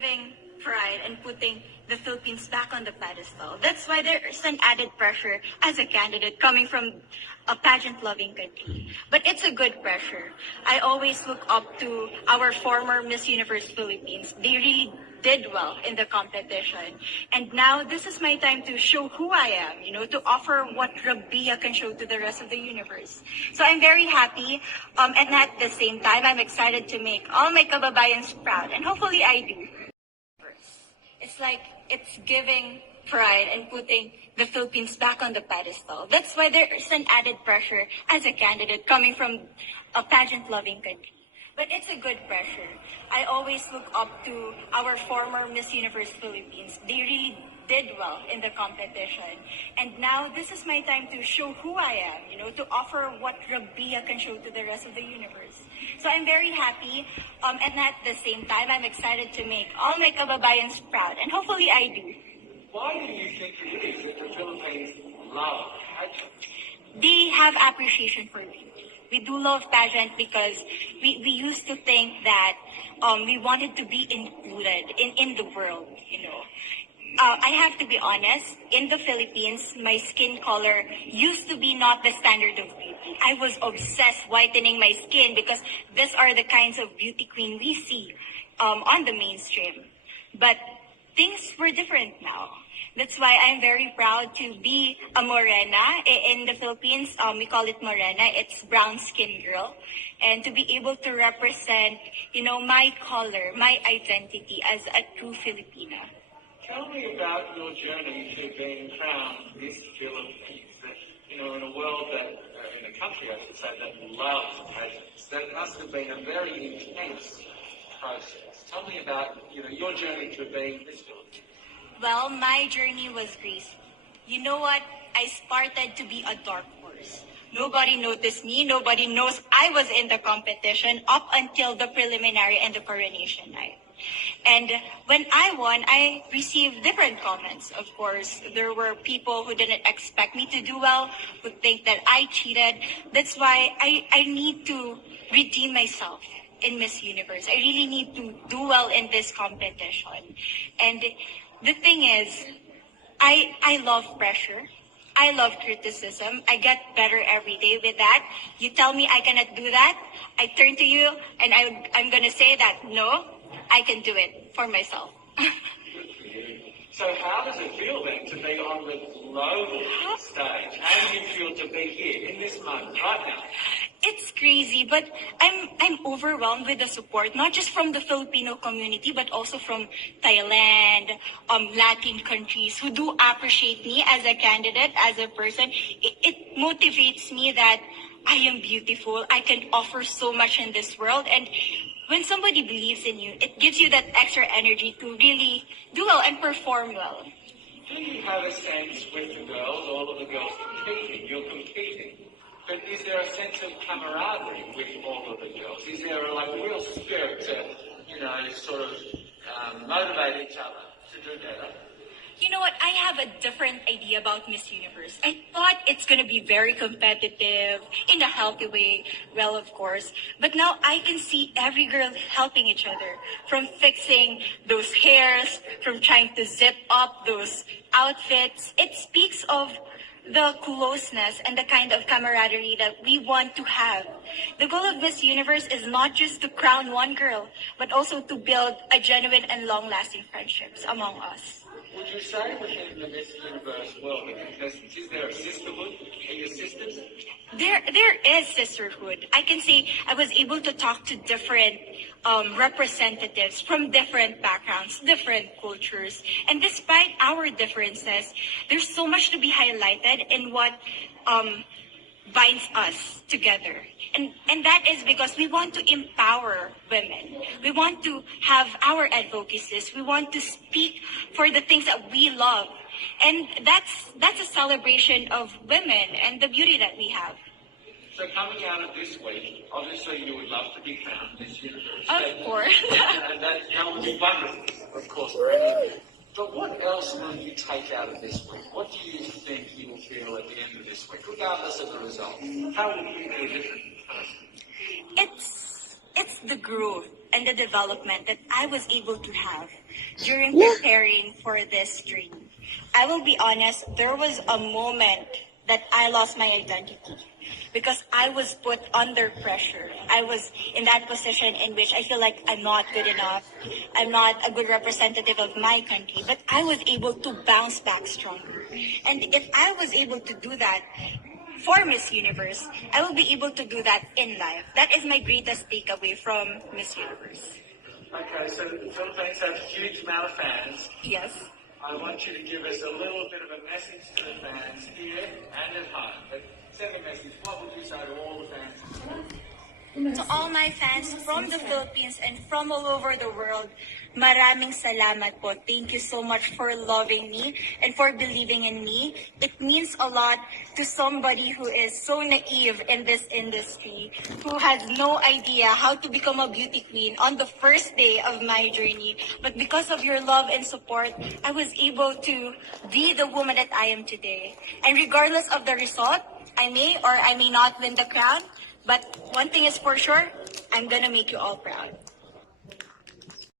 giving pride and putting the Philippines back on the pedestal. That's why there's an added pressure as a candidate coming from a pageant-loving country. But it's a good pressure. I always look up to our former Miss Universe Philippines. They really did well in the competition. And now this is my time to show who I am, to offer what Rabia can show to the rest of the universe. So I'm very happy, and at the same time, I'm excited to make all my kababayans proud, and hopefully I do. It's like it's giving pride and putting the Philippines back on the pedestal. That's why there's an added pressure as a candidate coming from a pageant-loving country. But it's a good pressure. I always look up to our former Miss Universe Philippines. They really did well in the competition. And now this is my time to show who I am, to offer what Rabia can show to the rest of the universe. So I'm very happy, and at the same time, I'm excited to make all my kababayans proud, and hopefully I do. Why do you think it is that the Philippines love pageants? They have appreciation for beauty. We do love pageant because we used to think that we wanted to be included in the world, I have to be honest, in the Philippines, my skin color used to be not the standard of beauty. I was obsessed whitening my skin because these are the kinds of beauty queen we see on the mainstream. But things were different now. That's why I'm very proud to be a morena. In the Philippines, we call it morena. It's brown skin girl. And to be able to represent, my color, my identity as a true Filipina. Tell me about your journey to being crowned Miss Philippines. In a world that, in a country, I should say, that loves pageants. That must have been a very intense process. Tell me about, your journey to being Miss Philippines. Well, my journey was crazy. You know what? I started to be a dark horse. Nobody noticed me. Nobody knows I was in the competition up until the preliminary and the coronation night. And when I won, I received different comments. Of course, there were people who didn't expect me to do well, who think that I cheated. That's why I need to redeem myself in Miss Universe. I really need to do well in this competition. And the thing is, I love pressure. I love criticism. I get better every day with that. You tell me I cannot do that, I turn to you and I'm going to say that, no, I can do it for myself. So how does it feel then to be on the global stage? How do you feel to be here in this moment, right now? It's crazy, but I'm overwhelmed with the support, not just from the Filipino community, but also from Thailand, Latin countries who do appreciate me as a candidate, as a person. It motivates me that I am beautiful. I can offer so much in this world. And when somebody believes in you, it gives you that extra energy to really do well and perform well. Do you have a sense with the girls, all of the girls competing, you're competing, but is there a sense of camaraderie with all of the girls? Is there a real spirit to, sort of motivate each other to do better? You know what? I have a different idea about Miss Universe. I thought it's going to be very competitive, in a healthy way, well, of course. But now I can see every girl helping each other, from fixing those hairs, from trying to zip up those outfits. It speaks of the closeness and the kind of camaraderie that we want to have. The goal of Miss Universe is not just to crown one girl, but also to build a genuine and long-lasting friendships among us. Would you say within the Miss Universe world, the contestants, is there a sisterhood? Are you sisters? There is sisterhood. I can say I was able to talk to different representatives from different backgrounds, different cultures. And despite our differences, there's so much to be highlighted in what binds us together. And that is because we want to empower women. We want to have our advocacies. We want to speak for the things that we love. And that's a celebration of women and the beauty that we have. So coming out of this week, obviously you would love to be crowned Miss Universe. Of course. And that would be wonderful, of course, for any of you. But what else will you take out of this week? What do you think you will feel at the end of this week, regardless of the result? How will you be a different person? it's the growth and the development that I was able to have during preparing for this dream. I will be honest, there was a moment that I lost my identity because I was put under pressure. I was in that position in which I feel like I'm not good enough. I'm not a good representative of my country, but I was able to bounce back stronger. And if I was able to do that for Miss Universe, I will be able to do that in life. That is my greatest takeaway from Miss Universe. Okay, so the Philippines have a huge amount of fans. Yes. I want you to give us a little bit of a message to the fans here and at home. But send a message. What would you say to all the fans? To all my fans from the Philippines and from all over the world, maraming salamat po. Thank you so much for loving me and for believing in me. It means a lot to somebody who is so naive in this industry, who has no idea how to become a beauty queen on the first day of my journey. But because of your love and support, I was able to be the woman that I am today. And regardless of the result, I may or I may not win the crown, but one thing is for sure, I'm gonna make you all proud.